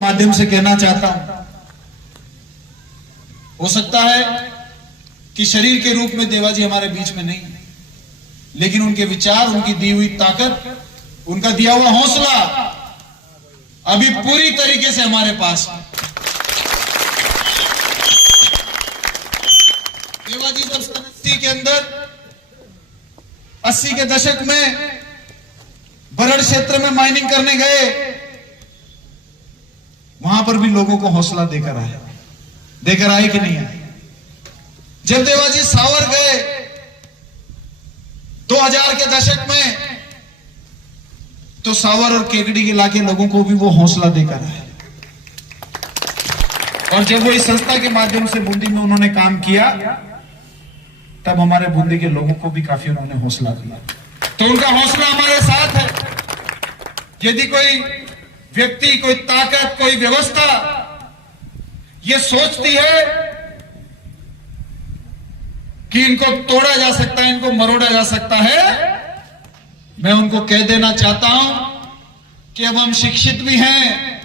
माध्यम से कहना चाहता हूं, हो सकता है कि शरीर के रूप में देवाजी हमारे बीच में नहीं, लेकिन उनके विचार, उनकी दी हुई ताकत, उनका दिया हुआ हौसला अभी पूरी तरीके से हमारे पास है। देवाजी जब 80 के अंदर 80 के दशक में बरड़ क्षेत्र में माइनिंग करने गए, वहां पर भी लोगों को हौसला देकर आए कि नहीं आए। जब देवाजी सावर गए 2000 के दशक में, तो सावर और केकड़ी के इलाके लोगों को भी वो हौसला देकर आए। और जब वो इस संस्था के माध्यम से बूंदी में उन्होंने काम किया, तब हमारे बूंदी के लोगों को भी काफी उन्होंने हौसला दिया। तो उनका हौसला हमारे साथ है। यदि कोई व्यक्ति, कोई ताकत, कोई व्यवस्था ये सोचती है कि इनको तोड़ा जा सकता है, इनको मरोड़ा जा सकता है, मैं उनको कह देना चाहता हूं कि अब हम शिक्षित भी हैं,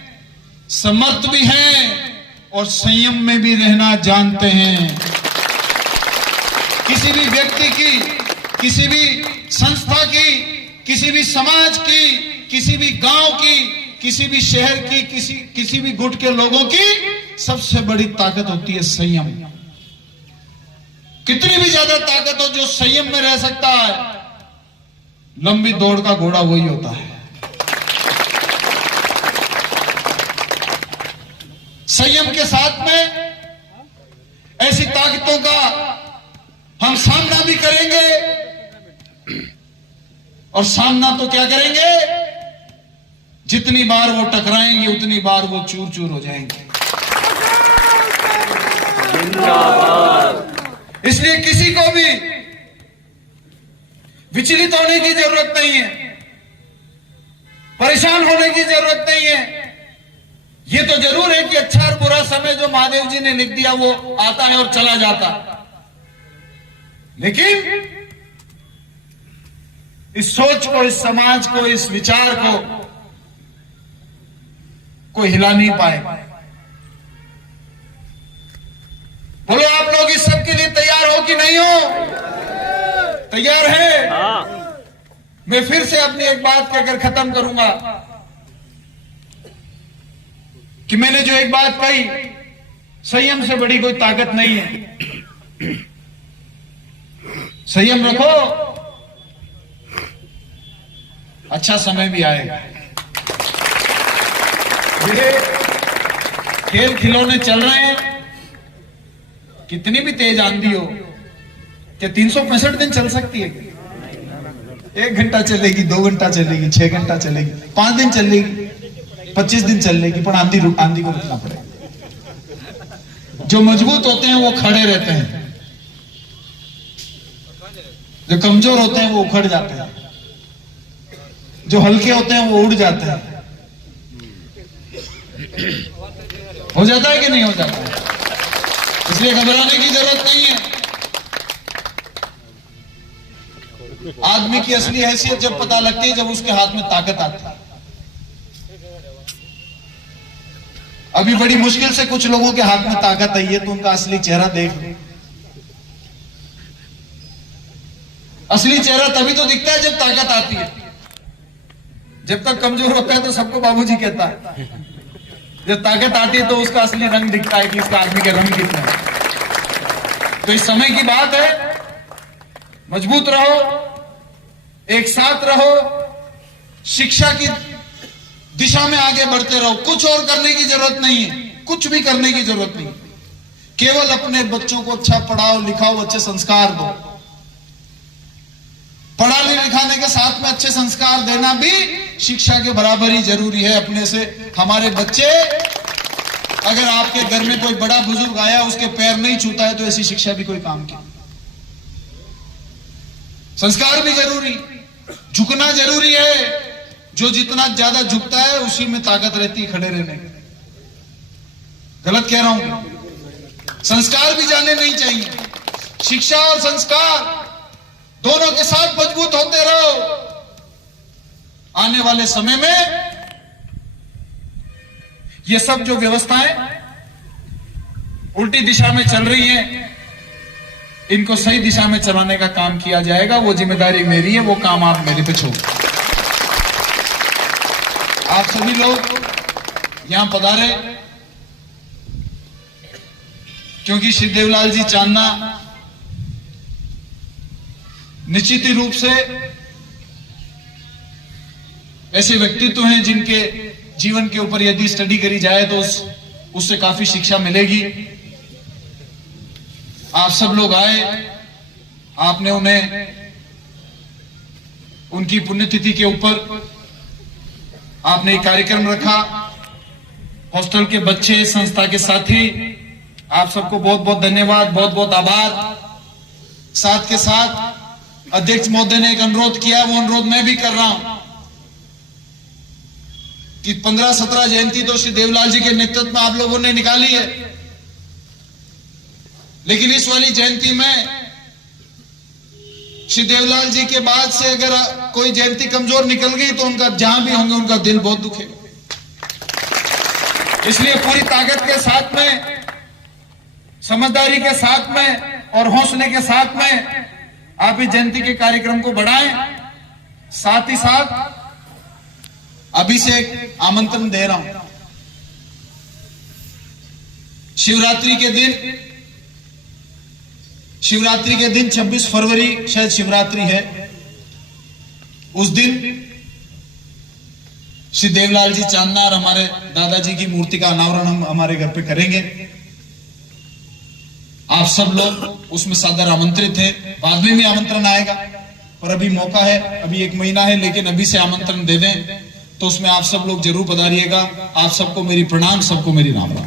समर्थ भी हैं और संयम में भी रहना जानते हैं। किसी भी व्यक्ति की, किसी भी संस्था की, किसी भी समाज की, किसी भी गांव की, किसी भी शहर की, किसी भी गुट के लोगों की सबसे बड़ी ताकत होती है संयम। कितनी भी ज्यादा ताकत हो, जो संयम में रह सकता है, लंबी दौड़ का घोड़ा वही होता है। संयम के साथ में ऐसी ताकतों का हम सामना भी करेंगे, और सामना तो क्या करेंगे, जितनी बार वो टकराएंगे उतनी बार वो चूर चूर हो जाएंगे। इसलिए किसी को भी विचलित होने की जरूरत नहीं है, परेशान होने की जरूरत नहीं है। ये तो जरूर है कि अच्छा और बुरा समय जो महादेव जी ने लिख दिया वो आता है और चला जाता, लेकिन इस सोच को, इस समाज को, इस विचार को कोई हिला नहीं पाए। बोलो, आप लोग इस सब के लिए तैयार हो कि नहीं हो? तैयार है? मैं फिर से अपनी एक बात कहकर खत्म करूंगा कि मैंने जो एक बात कही, संयम से बड़ी कोई ताकत नहीं है। संयम रखो, अच्छा समय भी आएगा। ये खेल खिलौने चल रहे हैं, कितनी भी तेज आंधी हो, क्या 365 दिन चल सकती है? 1 घंटा चलेगी, 2 घंटा चलेगी, 6 घंटा चलेगी, 5 दिन चलेगी, 25 दिन चलेगी, पर आंधी को रुकना पड़ेगा। जो मजबूत होते हैं वो खड़े रहते हैं, जो कमजोर होते हैं वो उखड़ जाते हैं, जो हल्के होते हैं वो उड़ जाते हैं। हो जाता है कि नहीं हो जाता है? इसलिए घबराने की जरूरत नहीं है। आदमी की असली हैसियत जब पता लगती है, जब उसके हाथ में ताकत आती है। अभी बड़ी मुश्किल से कुछ लोगों के हाथ में ताकत आई है, तो उनका असली चेहरा देख लो। असली चेहरा तभी तो दिखता है जब ताकत आती है। जब तक कमजोर होता है तो सबको बाबूजी कहता है, जब ताकत आती है तो उसका असली रंग दिखता है कि इसका आदमी का रंग कितना है। तो इस समय की बात है, मजबूत रहो, एक साथ रहो, शिक्षा की दिशा में आगे बढ़ते रहो। कुछ और करने की जरूरत नहीं है, कुछ भी करने की जरूरत नहीं। केवल अपने बच्चों को अच्छा पढ़ाओ, लिखाओ, अच्छे संस्कार दो। पढ़ाने लिखाने के साथ में अच्छे संस्कार देना भी शिक्षा के बराबर ही जरूरी है। अपने से हमारे बच्चे, अगर आपके घर में कोई बड़ा बुजुर्ग आया, उसके पैर नहीं छूता है, तो ऐसी शिक्षा भी कोई काम की। संस्कार भी जरूरी, झुकना जरूरी है। जो जितना ज्यादा झुकता है उसी में ताकत रहती है खड़े रहने की। गलत कह रहा हूं? संस्कार भी जाने नहीं चाहिए। शिक्षा और संस्कार दोनों के साथ मजबूत होते रहो। आने वाले समय में ये सब जो व्यवस्थाएं उल्टी दिशा में चल रही हैं, इनको सही दिशा में चलाने का काम किया जाएगा। वो जिम्मेदारी मेरी है, वो काम आप मेरे पे छोड़। आप सभी लोग यहां पधारे क्योंकि श्री देवलाल जी चांदना निश्चित ही रूप से ऐसे व्यक्तित्व हैं जिनके जीवन के ऊपर यदि स्टडी करी जाए तो उससे काफी शिक्षा मिलेगी। आप सब लोग आए, आपने उन्हें उनकी पुण्यतिथि के ऊपर आपने एक कार्यक्रम रखा। हॉस्टल के बच्चे, संस्था के साथी, आप सबको बहुत बहुत धन्यवाद, बहुत बहुत आभार। साथ के साथ अध्यक्ष महोदय ने एक अनुरोध किया, वो अनुरोध मैं भी कर रहा हूं कि 15-17 जयंती तो श्री देवलाल जी के नेतृत्व में आप लोगों ने निकाली है, लेकिन इस वाली जयंती में श्री देवलाल जी के बाद से अगर कोई जयंती कमजोर निकल गई तो उनका जहां भी होंगे उनका दिल बहुत दुखेगा। इसलिए पूरी ताकत के साथ में, समझदारी के साथ में और हौसले के साथ में आप इस जयंती के कार्यक्रम को बढ़ाएं। साथ ही साथ अभी से एक आमंत्रण दे रहा हूं, शिवरात्रि के दिन 26 फरवरी शायद शिवरात्रि है, उस दिन श्री देवलाल जी चांदना और हमारे दादाजी की मूर्ति का अनावरण हम हमारे घर पे करेंगे। आप सब लोग उसमें सादर आमंत्रित हैं। बाद में भी आमंत्रण आएगा, और अभी मौका है, अभी 1 महीना है, लेकिन अभी से आमंत्रण दे दें तो उसमें आप सब लोग जरूर पधारिएगा। आप सबको मेरी प्रणाम, सबको मेरी राम राम।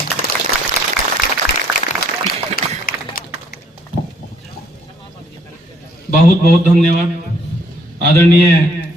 बहुत बहुत धन्यवाद आदरणीय